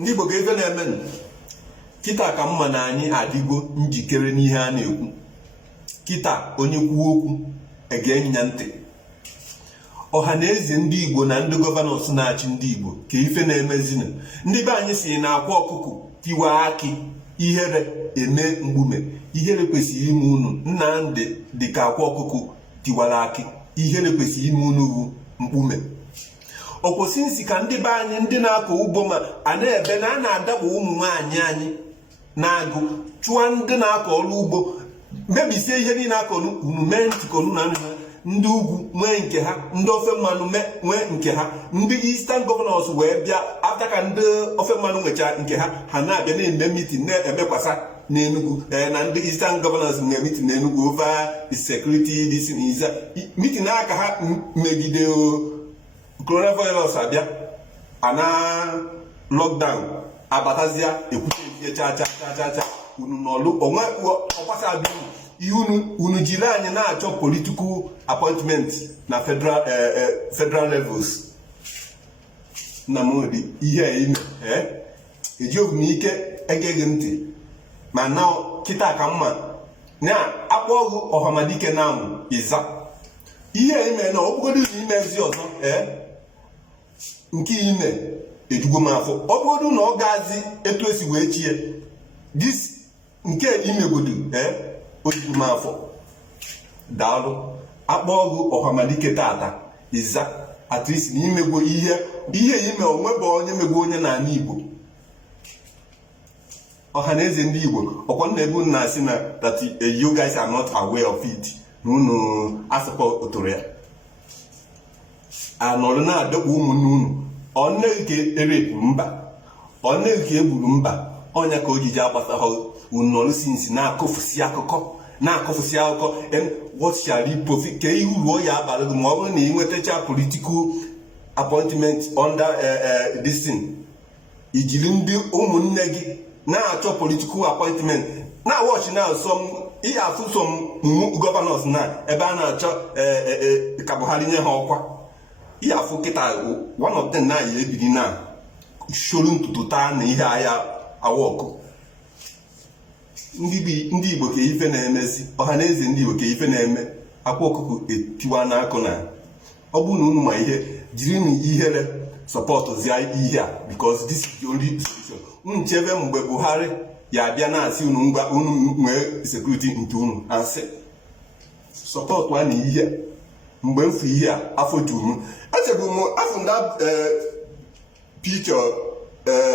ndị Igbo ga-efe na-eme kịta ka mma na anyị adịgo njikere n'ihe a na-ekwu. Kịta onye kwuo okwu ege ya ntị. Ọha na eze ndị Igbo na ndị gọvanọs na-achị ndị Igbo ka ife na-emezina. Ndị be anyị si na akwa ọkụkụ tiwa akị ihere eme mgbume. Ihere kwesịrị ime unu. Nnamdị dịka akwa ọkụkụ tiwara akị. Ihere kwesịrị ime unu bụ mkpume. Ọ kwụsị nsi ka ndị be anyị ndị na-akọ ugbo ma a na-ebe na a na-adakpo ụmụ nwaanyị anyị na-agụ chụọ ndị na-akọ ọrụ ugbo mebisie ihe niile akọrọ unu mee ntịkọrụ na ndị ugwu nwee nke ha, ndị ofe mmanụ nwee nke ha, ndị Eastern Governors wee bịa afta ka ndị ofe mmanụ nwechara nke ha na-abịa na-eme mitin na-emekwasa n'Enugu na ndị Eastern Governors nwere mitin n'Enugu over security this is mitin aka ha megide coronavirus abịa ana lockdown abatazia ekwute ihe cha unu n'ọlụ onwe ọkwasa abịa ihe unu jiri anyị na-achọ political appointment na federal levels. Nnamdị ihe ime eji ogumike egeghị ntị ma na kịta ka mma na-akpọ ọgụ ọhamadike na amụ ịza ihe ime na ọbụgodu na imezi ọzọ nke ime ejugo m afọ. Ọ bụgodu na ọ gazi etu esi wee chie dis nke imegodu ojugo m afọ. Daalụ akpọ ọgụ ọhamadike tata ịza at least na imegwo ihe ime onwebe onye megwo onye n'ala Igbo. Ọha na eze ndị Igbo ọkwa nna ebe unu na-asị na that you guys are not aware of it na unu asịkwa ụtụrụ ya anọrụ na-adọkwa ụmụnne unu. Ọ nneghị ka erepụ mba, ọ nneghị ka egburu mba. Ọnya ka ojiji agbasahụ unu nọrụ sinsi na-akọfusi akụkọ and what shall it profit? Ka ihe uru ya abalị gị ma ọ bụrụ na ị nwetacha political appointment under this thing. Ijiri ndị ụmụnne gị na-achọ political appointment na watch na ihe afụ some governors na ebe a na-achọ ka Buhari nye ha ọkwa. Ihe afụ kịta one of them na ya ebiri na shoro ntutu taa na ihe ahịa awọkụ. Ndị Igbo ka ife na-emezi. Ọha na eze ndị Igbo ka ife na-eme. Akwa ọkụkụ etiwa n'akụ na ọ bụrụ na unu ma ihe jiri na ihere sọpọtụzie ihe a because this is the only solution. Unu chebe mgbe Buhari ya abịa na-asị unu ngwa unu nwee security nke unu asị sọpọtụ a na ihe mgbe mfu ihe a afọ juru m echebu m afọ that picture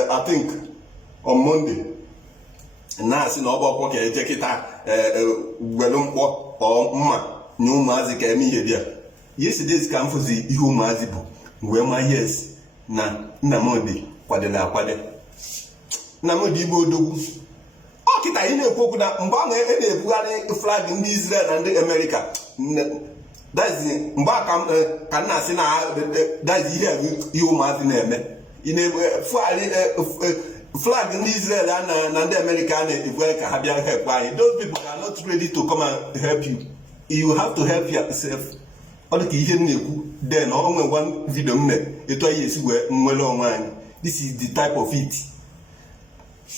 I think on Monday na-asị na ọgbakọ ka eje kịta were mkpọ ọ mma nye ụmụazị ka eme ihe dị a. Yesterday ka m fụzi ihe ụmụazị bụ wee ma yes na Nnamdị kwadere akwade. Nnamdị Igbo odogwu ọ kịta ị na-ekwu okwu na mgbe ahụ na-ebugharị flag ndị Israel na ndị Amerịka mgbe ka m na-asị na dazi ihe ụmụazị na-eme ị na-efugharị flag ndị Israel na ndị Amerịka na-ebugharị ka ha bịa help anyị. Those people are not ready to come and help you. You have to help yourself. Ọ dị ka ihe m na-ekwu then o nwere one video m etu anyị esi wee nwere onwe anyị. This is the type of it.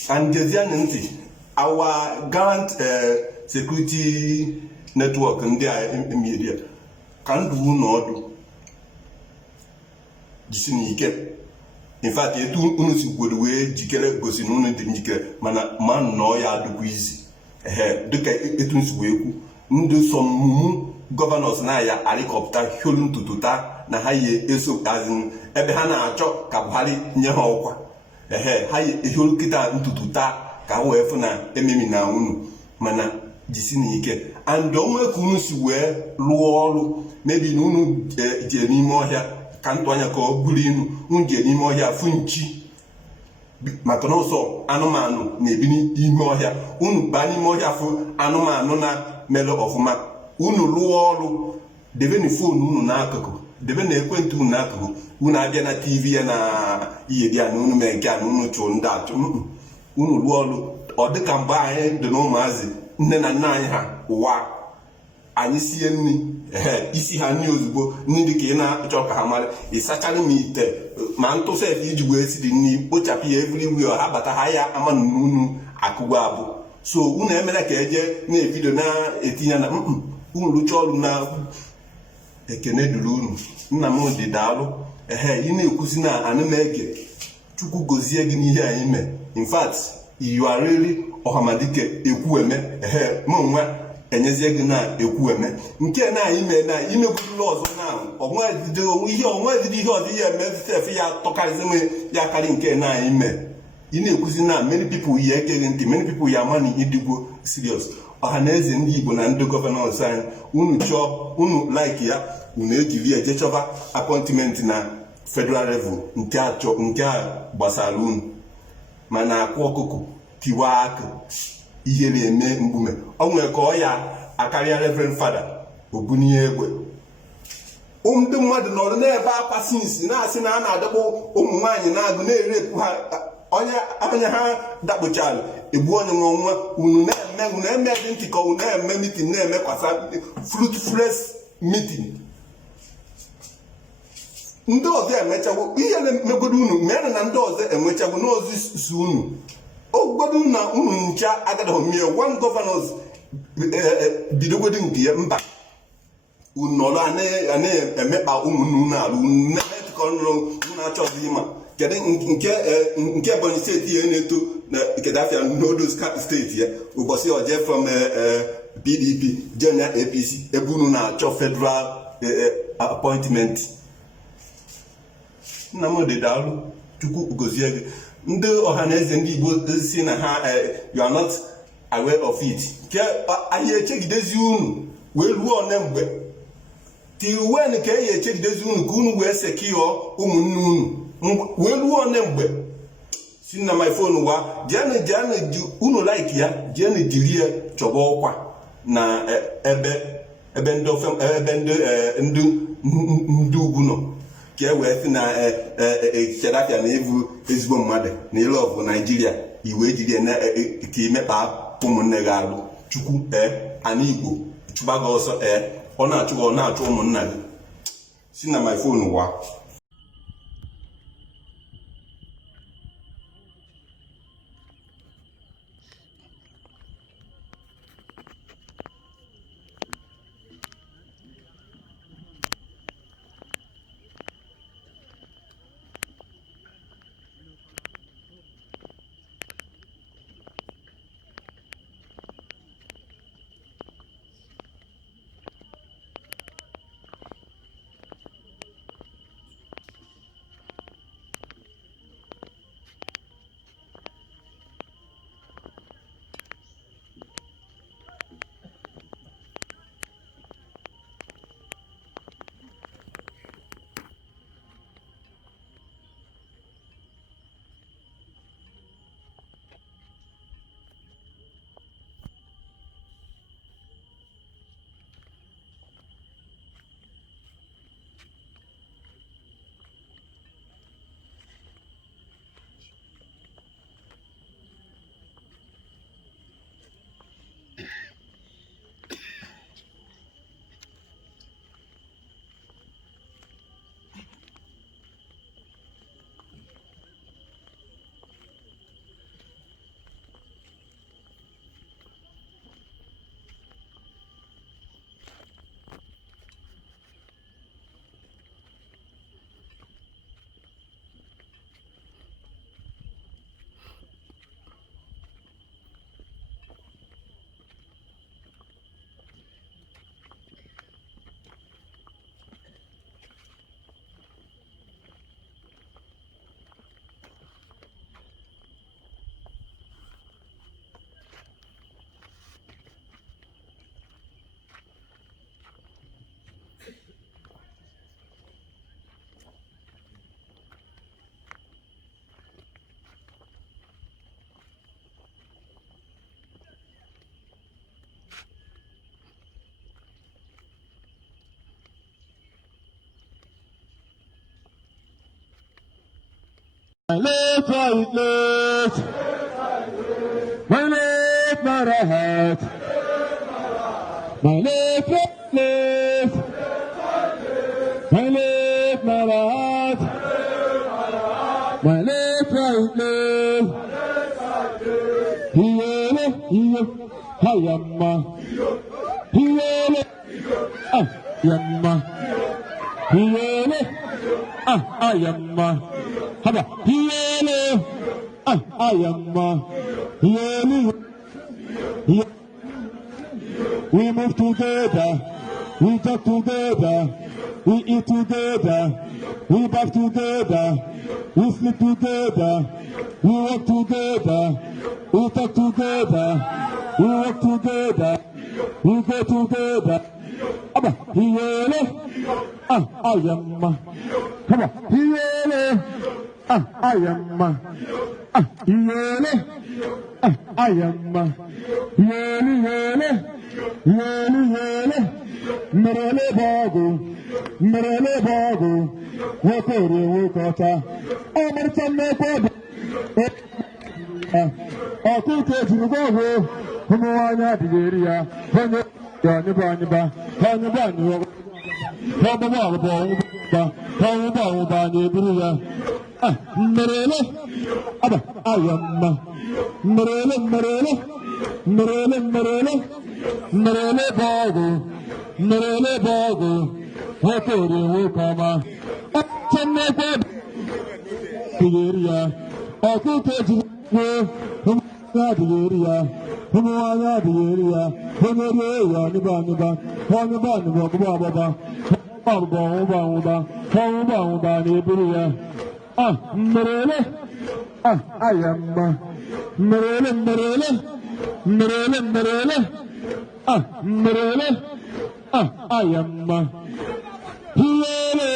And gezianụ ntị our garant security network ndị a media ka ndụ unu ọdụ jisi n'ike. In fact etu unu si kwere wee jikere gosi na unu dị njikere mana ma nnọọ ya adịkwa izi dịka etu nsi wee kwu ndị sọmụmụ gọvanọs na ya arịkọpụta hiolu ntutu taa na ha yi eso azin ebe ha na-achọ ka Buhari nye ha ọkwa ha yi ehiolu kịta ntutu taa ka ha wee fụ na ememi na unu mana jisi n'ike. And onwe ka unu si wee lụọ ọrụ mebi na unu jee n'ime ọhịa ka ntụ anya ka ọ bụrụ unu jee n'ime ọhịa fụ nchi maka na ụsọ anụmanụ na-ebi n'ime ọhịa. Unu baa n'ime ọhịa fụ anụmanụ na mere ọfụma. Unu lụọ ọrụ debe fon unu n'akụkụ, debe na ekwentị unu n'akụkụ. Unu abịa na TV ya na ihe dị a na unu mee nke a na unu chụrụ ndị achụ. Unu lụọ ọrụ ọ dịka mgbe anyị dị na ụmụazị nne na nna anyị ha ụwa anyị sie nri isi ha nri ozugbo nri dị ka ị na-achọ ka ha mara ịsachara m ite ma ntụsa efe iji wee si dị nri kpochapụ ya everywhere ha bata ha ya ama unu akụgwa abụ so unu emela ka eje na-ebido na-etinye na unu rụcha ọrụ na ekene duru unu Nnamdi daalụ ị na-ekwuzi na ana m ege Chukwu gozie gị n'ihe anyị mee in fact you are really ọhamadike ekwueme ma nwa enyezie gị na ekwueme nke na anyị mee na imegbudula ọzọ na onwe ihe ọzọ ihe emezitefe ya tọkarịzi m ya karị nke na anyị mee ị na-ekwuzi na many people ya egeghị ntị many people ya ama na ịdịgwo serious ọha na eze ndị Igbo na ndị gọvanọs anyị unu chọọ unu like ya unu ejiri eje chọba apọntment na federal level nke a gbasara unu mana akwa ọkụkọ tiwa aka ihe na-eme mgbume o nwere ka ọ ya akarịa Reverend Fada Ogbunigwe egbe ndị mmadụ nọrọ n'ebe akwa sinsi na-asị na a na-adọkpụ ụmụ nwaanyị na-agụ na-erepụ ha onye ha dakpochara egbu onye nwe nwa unu na-eme dị ntị ka unu na-eme mitin na-emekwasa fruitless meeting ndị ọzọ emechagwo ihe na-emegodo unu mere na ndị ọzọ enwechagwo n'ozi su unu ogodo na unu ncha agadaghị mmiri one governors bidogodo nke ya mba unu nọrọ a na-emekpa ụmụnne unu alụ na-emetụkọ unu na-achọghị ịma kedu nke Ebonyi steeti ya na-eto na Kedafia n'Odo steeti ya ụbọchị oje from PDP jenya APC ebe unu na-achọ federal appointment Nnamdi daalụ Chukwu gozie gị ndị ọha na eze ndị Igbo si na ha you are not aware of it ke ahịa echegidezi unu wee ruo one mgbe till when ka eyi echegidezi unu ka unu wee sekio ụmụnne unu wee ruo one mgbe si na my phone wa jianụ unu like ya jianụ jiri ya chọba ọkwa na ebe ndị ugwu nọ ka e wee sị na Kedafia na evu ezigbo mmadụ na ịlụ ọgụ Naijiria iwe jiri ka imekpa ụmụnne gị alụ Chukwu ana Igbo chụba gị ọsọ ọ na-achụ ụmụnna gị si na my phone wa ليت ليت وليت ما رهت ليت ليت Hiyele, hiye, hayamma. Hiyele, yamma. Hiyele, ayamma. Haba, hiyele, ayamma. Hiyele, we move together, we talk together, we eat together, we bath together, we sleep together, we work together, we talk together, we work together, we go together. Abba, hiyele, ayamma. Abba, hiyele, ayamma. Hiyele, ayamma. Yele, yele, yele, yele. Merele bago, wekore wekota. Amarta mekodo. Akuke jinugogo, humuanya digeria, honyo yani baniba, honyo baniwa. Hoba bani buruya. Merele, aba ayamma. Merele bago, wekore wekama. Amarta mekodo. Digeria, akuke jinugogo. Digeria, humuanya digeria, honyo yani baniba, honyo baniwa baba. Hoba ni buruya. Merele, ayamma. Merele, ayamma. Hiyele.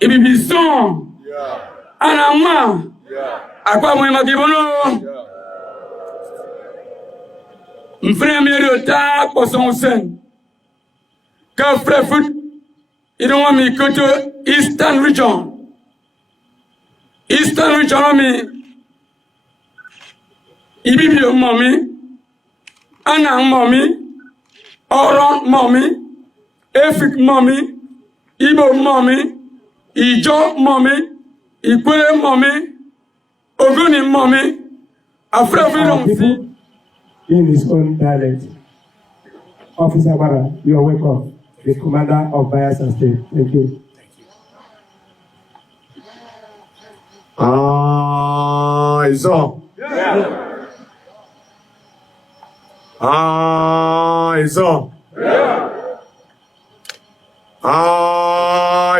Ibibison. Anama. Akwa mwema kibono. M'frère Mériota pour son sein. Quand frère foot, il doit me côté Eastern Region. Eastern Region, mais il vit le mommy, Anna mommy, Oran mommy, Efik mommy, Ibo mommy, Ijo mommy, Ikwe mommy, Ogoni mommy, a frère Vilon. In his own dialect. Officer Mara, you are welcome. The commander of Bayelsa State. Thank you. Izo. Izo.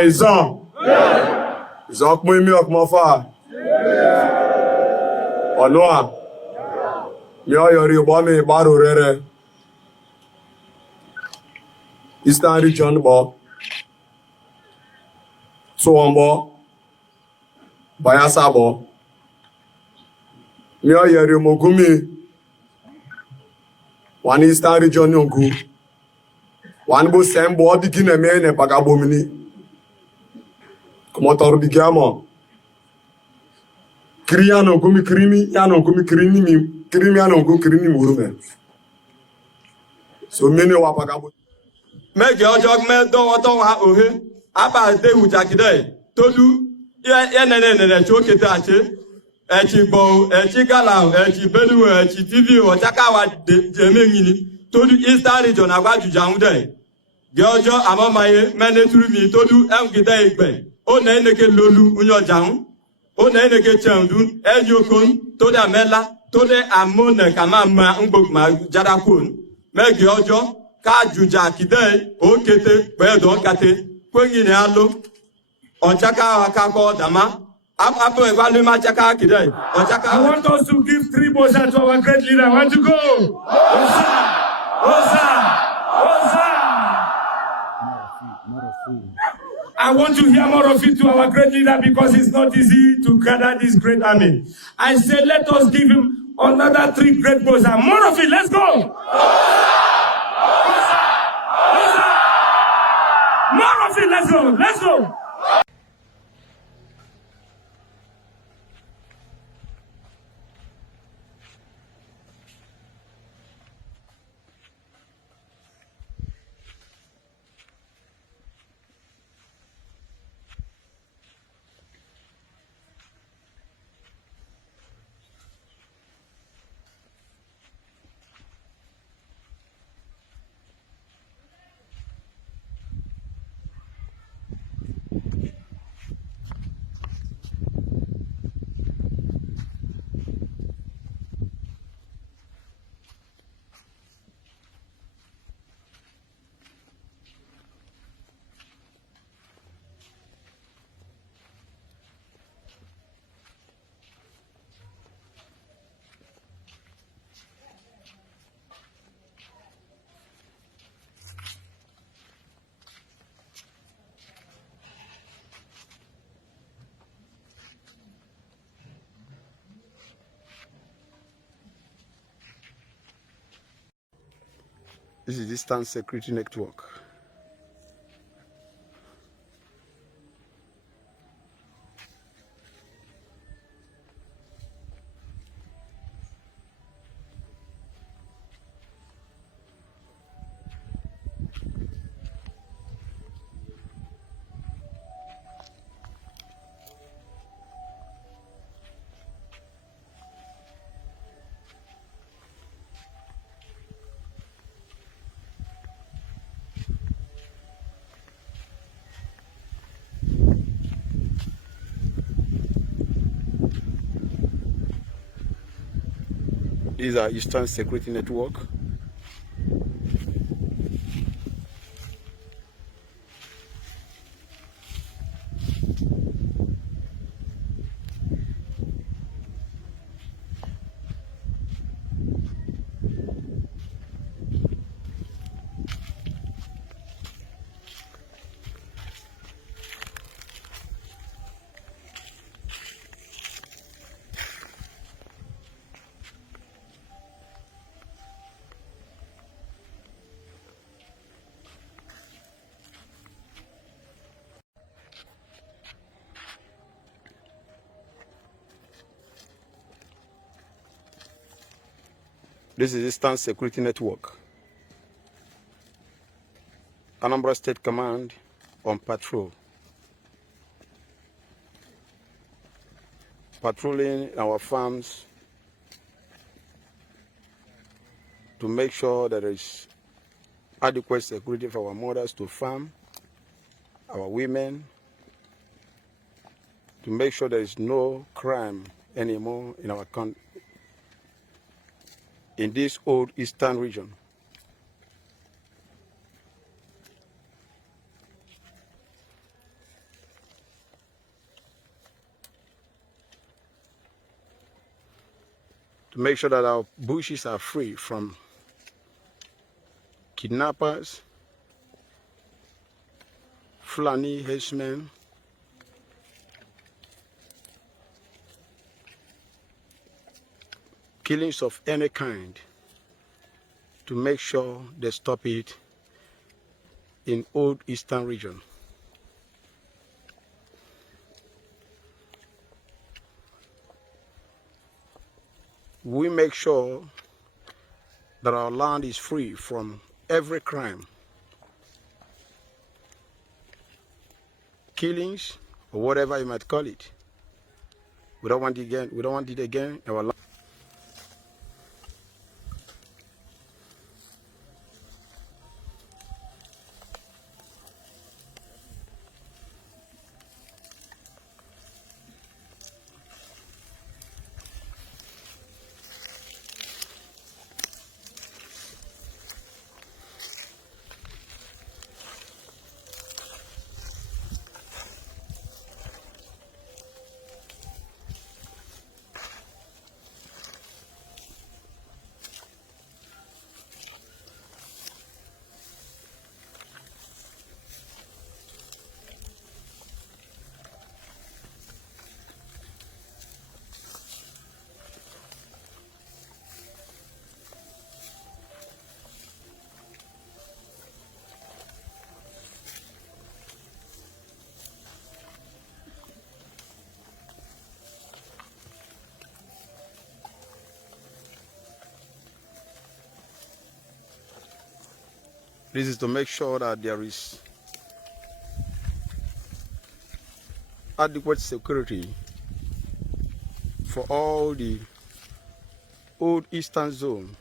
Izo. Izo kún mi ọkùnmọ́ fà. Ọ̀nùà. Mi ọ̀yọ̀rí ọ̀bọ̀ mi ìbárò rere. Eastern Region bọ̀. Tụọ bọ̀. Bayelsa bọ̀. Mi ọ̀yọ̀rí ọmọgúnmi. One Eastern Region yonku. One bo sembo digi na me ne pagabomini. Komotor bigamo. Kriano gumi krimi, yano gumi krimi mi, krimi yano gumi krimi murume. So many wa pagabo. Mege ojog me do ha ohe. Aba de hujakide. Tolu ye ne chokete ache. Echi bo, echi gala, echi belu, echi TV, ochaka wa jeme ngini. Tolu Eastern Region agwa jujangude. Geojo amamaye mene turu mi tolu emgide igbe. O na eneke lolu unyo jang. O na eneke chendu ejokon tode amela tode amone kama ma ngbokma jarakun. Me geojo ka juja kide o kete pedo kate kwengi ne alo. Ochaka akako dama. I want us to give 3 boza to our great leader. I want to go. Oza! Oza! Oza! I want to hear more of it to our great leader because it's not easy to gather this great army. I said, let us give him another 3 great boza. More of it. Let's go. Oza! Oza! More of it. Let's go. Let's go. This is Distance Security Network. These are Eastern Security Network. This is Eastern Security Network. Anambra State Command on patrol. Patrolling our farms to make sure that there is adequate security for our mothers to farm, our women, to make sure there is no crime anymore in our country, in this old eastern region. To make sure that our bushes are free from kidnappers, Fulani herdsmen, killings of any kind, to make sure they stop it in old eastern region. We make sure that our land is free from every crime, killings, or whatever you might call it. We don't want it again. We don't want it again in our land. This is to make sure that there is adequate security for all the old eastern zone.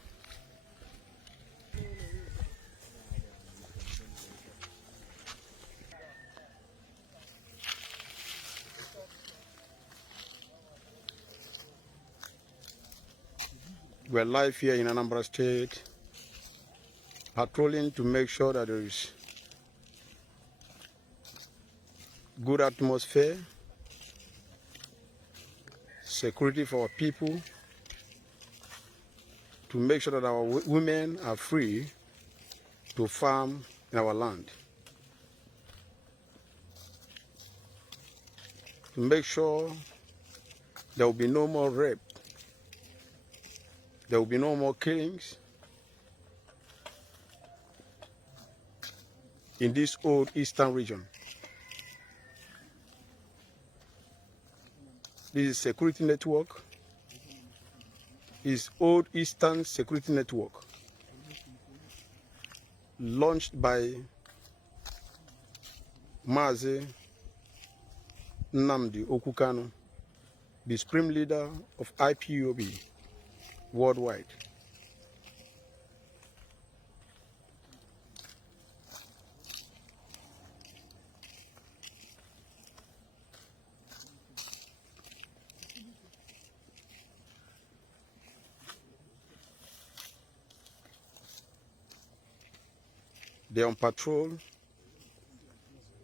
We're live here in Anambra State, patrolling to make sure that there is good atmosphere, security for our people, to make sure that our women are free to farm in our land, to make sure there will be no more rape, there will be no more killings in this old eastern region. This is security network, is old eastern security network, launched by Mazi Nnamdi Okukano, the supreme leader of IPOB worldwide. They're on patrol.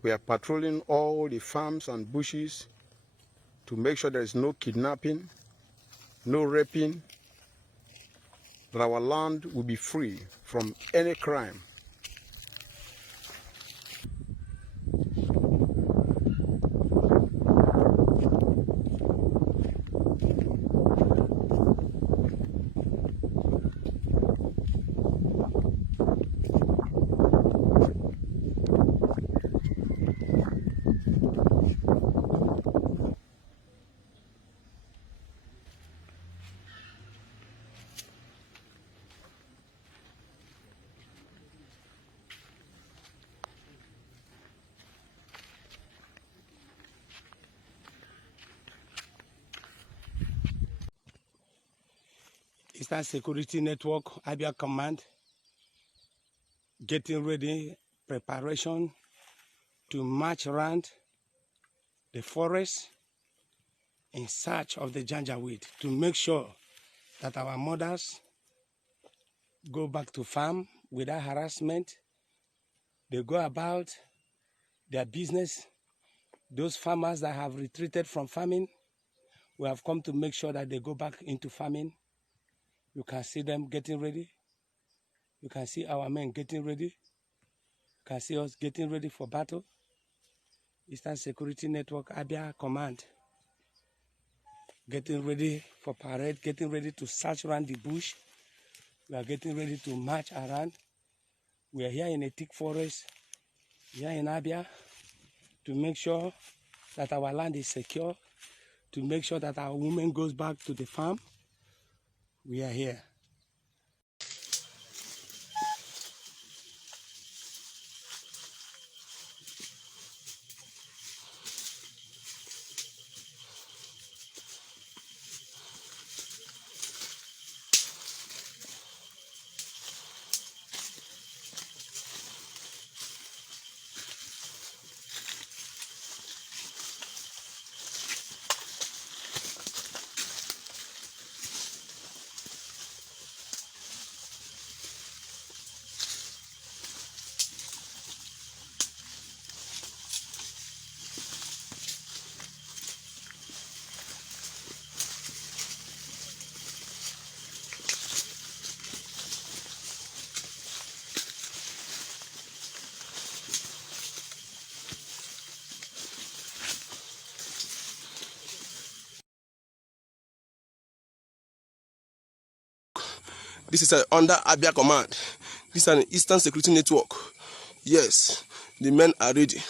We are patrolling all the farms and bushes to make sure there is no kidnapping, no raping, that our land will be free from any crime. Eastern Security Network, Abia Command, getting ready, preparation to march around the forest in search of the Janjaweed to make sure that our mothers go back to farm without harassment. They go about their business. Those farmers that have retreated from farming, we have come to make sure that they go back into farming. You can see them getting ready. You can see our men getting ready. You can see us getting ready for battle. Eastern Security Network, Abia Command, getting ready for parade, getting ready to search around the bush. We are getting ready to march around. We are here in a thick forest, here in Abia, to make sure that our land is secure, to make sure that our women goes back to the farm. We are here. This is under Abia Command. This is an Eastern Security Network. Yes, the men are ready.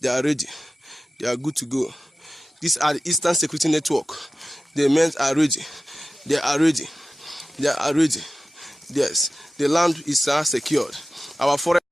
They are ready. They are good to go. These are the Eastern Security Network. The men are ready. They are ready. They are ready. Yes, the land is secured. Our forest.